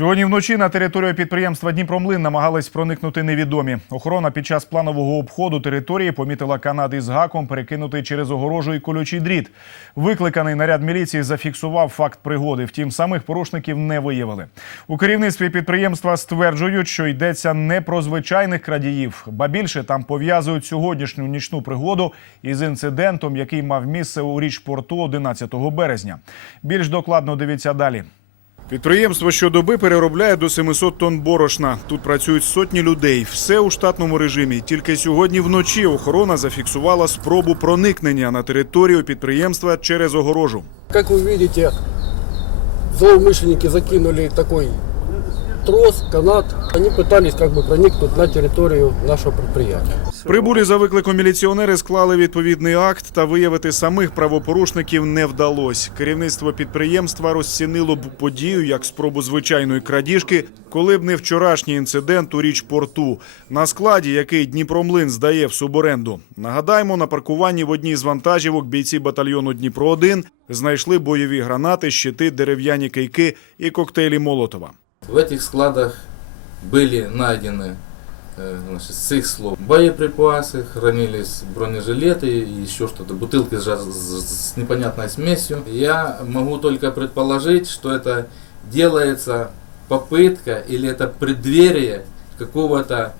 Сьогодні вночі на територію підприємства Дніпромлин намагались проникнути невідомі. Охорона під час планового обходу території помітила канади з гаком, перекинутий через огорожу і колючий дріт. Викликаний наряд міліції зафіксував факт пригоди. Втім, самих порушників не виявили. У керівництві підприємства стверджують, що йдеться не про звичайних крадіїв, ба більше там пов'язують сьогоднішню нічну пригоду із інцидентом, який мав місце у річпорту 11 березня. Більш докладно дивіться далі. Підприємство щодоби переробляє до 700 тонн борошна. Тут працюють сотні людей. Все у штатному режимі. Тільки сьогодні вночі охорона зафіксувала спробу проникнення на територію підприємства через огорожу. Як ви бачите, злоумышленники закинули такой трос, канат. Они пытались как бы проникнуть на территорию нашего предприятия. Прибулі за викликом міліціонери склали відповідний акт та виявити самих правопорушників не вдалося. Керівництво підприємства розцінило б подію як спробу звичайної крадіжки, коли б не вчорашній інцидент у річ порту, на складі, який Дніпромлин здає в суборенду. Нагадаємо, на паркуванні в одній з вантажівок бійці батальйону Дніпро 1 знайшли бойові гранати, щити, дерев'яні кийки і коктейлі Молотова. В этих складах были найдены, э, значит, с их слов, боеприпасы, хранились бронежилеты и еще что-то, бутылки с, с непонятной смесью. Я могу только предположить, что это делается попытка или это преддверие какого-то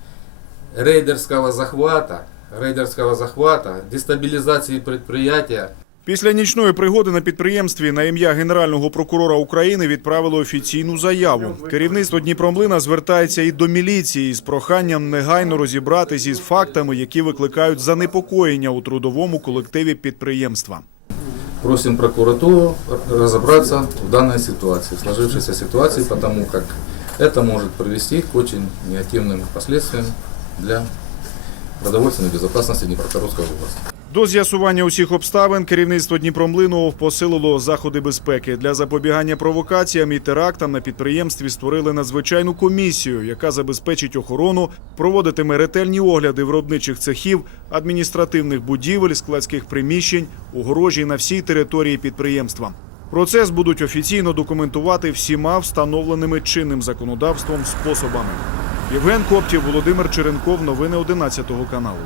рейдерского захвата, рейдерского захвата, дестабилизации предприятия, Після нічної пригоди на підприємстві на ім'я генерального прокурора України відправило офіційну заяву. Керівництво Дніпромлина звертається і до міліції з проханням негайно розібратись із фактами, які викликають занепокоєння у трудовому колективі підприємства. Просим прокуратуру разобраться в данной ситуации, в сложившейся ситуации, потому как это может привести к очень негативным последствиям для продовольственной безопасности Днепропетровской области. До з'ясування усіх обставин керівництво Дніпромлину посилило заходи безпеки для запобігання провокаціям і терактам на підприємстві. Створили надзвичайну комісію, яка забезпечить охорону, проводитиме ретельні огляди виробничих цехів, адміністративних будівель, складських приміщень, огорожі на всій території підприємства. Процес будуть офіційно документувати всіма встановленими чинним законодавством способами. Євген Коптів, Володимир Черенков. Новини 11 каналу.